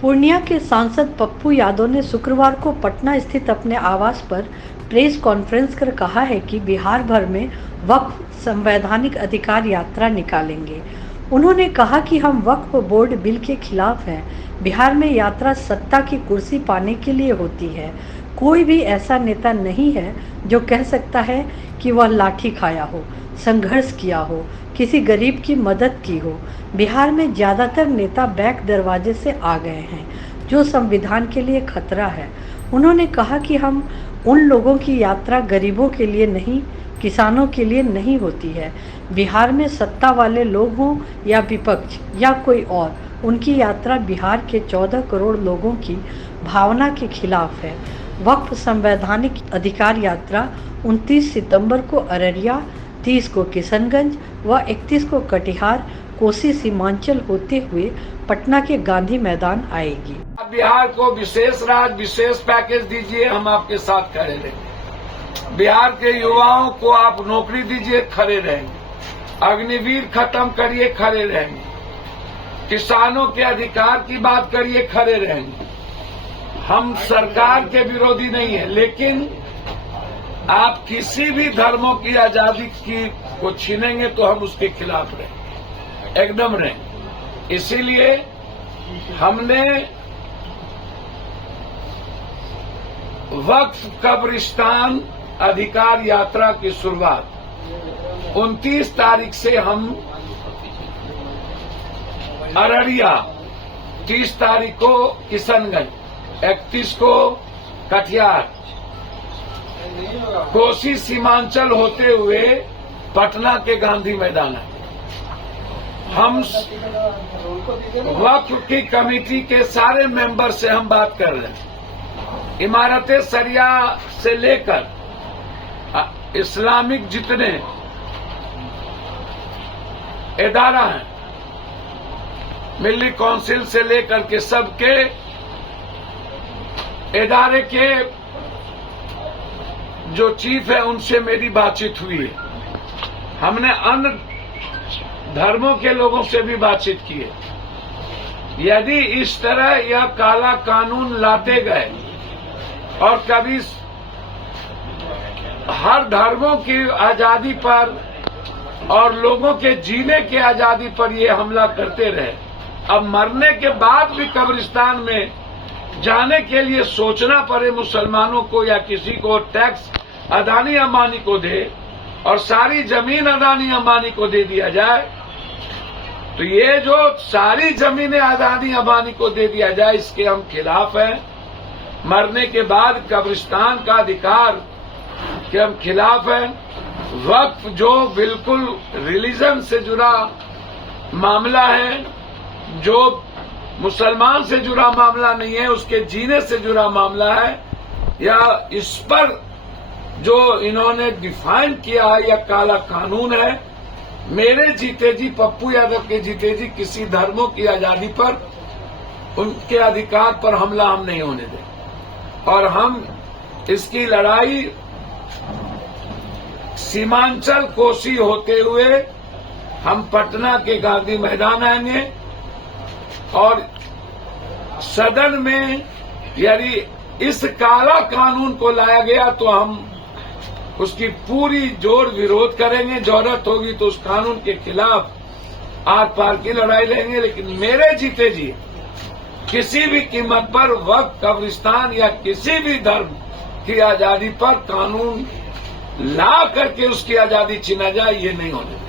पूर्णिया के सांसद पप्पू यादव ने शुक्रवार को पटना स्थित अपने आवास पर प्रेस कॉन्फ्रेंस कर कहा है कि बिहार भर में वक्फ संवैधानिक अधिकार यात्रा निकालेंगे। उन्होंने कहा कि हम वक्फ बोर्ड बिल के खिलाफ हैं। बिहार में यात्रा सत्ता की कुर्सी पाने के लिए होती है। कोई भी ऐसा नेता नहीं है जो कह सकता है कि वह लाठी खाया हो, संघर्ष किया हो, किसी गरीब की मदद की हो। बिहार में ज़्यादातर नेता बैक दरवाजे से आ गए हैं, जो संविधान के लिए खतरा है। उन्होंने कहा कि हम उन लोगों की यात्रा गरीबों के लिए नहीं, किसानों के लिए नहीं होती है। बिहार में सत्ता वाले लोग हों या विपक्ष या कोई और, उनकी यात्रा बिहार के 14 करोड़ लोगों की भावना के खिलाफ है। वक्फ संवैधानिक अधिकार यात्रा 29 सितंबर को अररिया, 30 को किशनगंज व 31 को कटिहार, कोसी सीमांचल होते हुए पटना के गांधी मैदान आएगी। बिहार को विशेष राज्य, विशेष पैकेज दीजिए, हम आपके साथ खड़े रहेंगे। बिहार के युवाओं को आप नौकरी दीजिए, खड़े रहेंगे। अग्निवीर खत्म करिए, खड़े रहेंगे। किसानों के अधिकार की बात करिए, खड़े रहेंगे। हम सरकार के विरोधी नहीं है, लेकिन आप किसी भी धर्मों की आजादी को छीनेंगे तो हम उसके खिलाफ रहेंगे, एकदम रहेंगे। इसीलिए हमने वक्फ कब्रिस्तान अधिकार यात्रा की शुरुआत 29 तारीख से हम अररिया, 30 तारीख को किशनगंज, 31 को कटिहार, कोसी सीमांचल होते हुए पटना के गांधी मैदान है। हम वक्फ की कमेटी के सारे मेंबर से हम बात कर रहे हैं। इमारतें सरिया से लेकर इस्लामिक जितने इदारा हैं, मिल्ली काउंसिल से लेकर के सबके इदारे के जो चीफ है उनसे मेरी बातचीत हुई है। हमने अन्य धर्मों के लोगों से भी बातचीत की है। यदि इस तरह यह काला कानून लाते गए और कभी हर धर्मों की आजादी पर और लोगों के जीने की आजादी पर ये हमला करते रहे, अब मरने के बाद भी कब्रिस्तान में जाने के लिए सोचना पड़े मुसलमानों को या किसी को, टैक्स अदानी अंबानी को दे और सारी जमीन अदानी अंबानी को दे दिया जाए, तो ये जो सारी जमीनें अदानी अंबानी को दे दिया जाए, इसके हम खिलाफ हैं। मरने के बाद कब्रिस्तान का अधिकार के हम खिलाफ हैं। वक्फ जो बिल्कुल रिलीजन से जुड़ा मामला है, जो मुसलमान से जुड़ा मामला नहीं है, उसके जीने से जुड़ा मामला है, या इस पर जो इन्होंने डिफाइन किया है या काला कानून है, मेरे जीते जी, पप्पू यादव के जीते जी किसी धर्मों की आजादी पर, उनके अधिकार पर हमला हम नहीं होने दें। और हम इसकी लड़ाई सीमांचल कोसी होते हुए हम पटना के गांधी मैदान आएंगे और सदन में यदि इस काला कानून को लाया गया तो हम उसकी पूरी जोर विरोध करेंगे। जरूरत होगी तो उस कानून के खिलाफ आर पार की लड़ाई लड़ेंगे। लेकिन मेरे जीते जी किसी भी कीमत पर वक्फ कब्रिस्तान या किसी भी धर्म की आजादी पर कानून ला करके उसकी आजादी छीना जाए, ये नहीं होने देंगे।